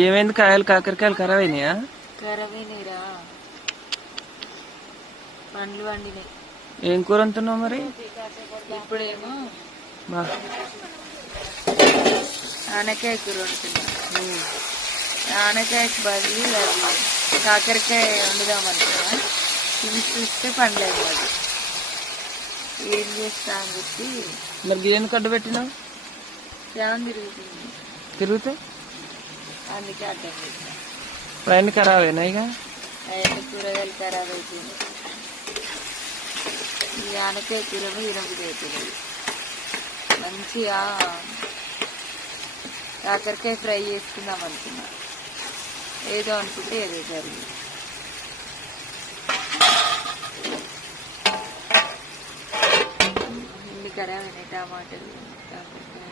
ఏమైంది? కాయలు కాకరకాయలు ఖరాబ్ అయినాయా? ఖరాబ్ అయినాయిరా, పండ్లు వండినాయి. ఏం కూర అంటున్నావు మరి? ఇప్పుడేమో బా ఆనకాయ కూర వండుతున్నా. ఆనకాయకి బదులు అది కాకరకాయ వండుదామనుకున్నా. తిని చూస్తే పండ్లేదు. అది ఏం చేస్తా అని చెప్పి మరి గిన్నె కడ్డు పెట్టినావు? ఫ్యాన్ తిరుగుతుంది, తిరిగితే అందుకే అడ్డం పెట్టినా. ఇప్పుడు అన్ని ఖరాబ్ అయినా ఇక అవన్నీ కూరగాయలు ఖరాబ్ అవుతుంది. ఈ ఆనకాయ కూర తినబుద్ధి అవుతుంది. మంచిగా కాకరకాయ ఫ్రై చేసుకుందాం అనుకున్నా. ఏదో అనుకుంటే ఏదో జరిగింది. ఇన్ని ఖరాబ్ అయినాయి టమాటాలు, కాకరకాయ.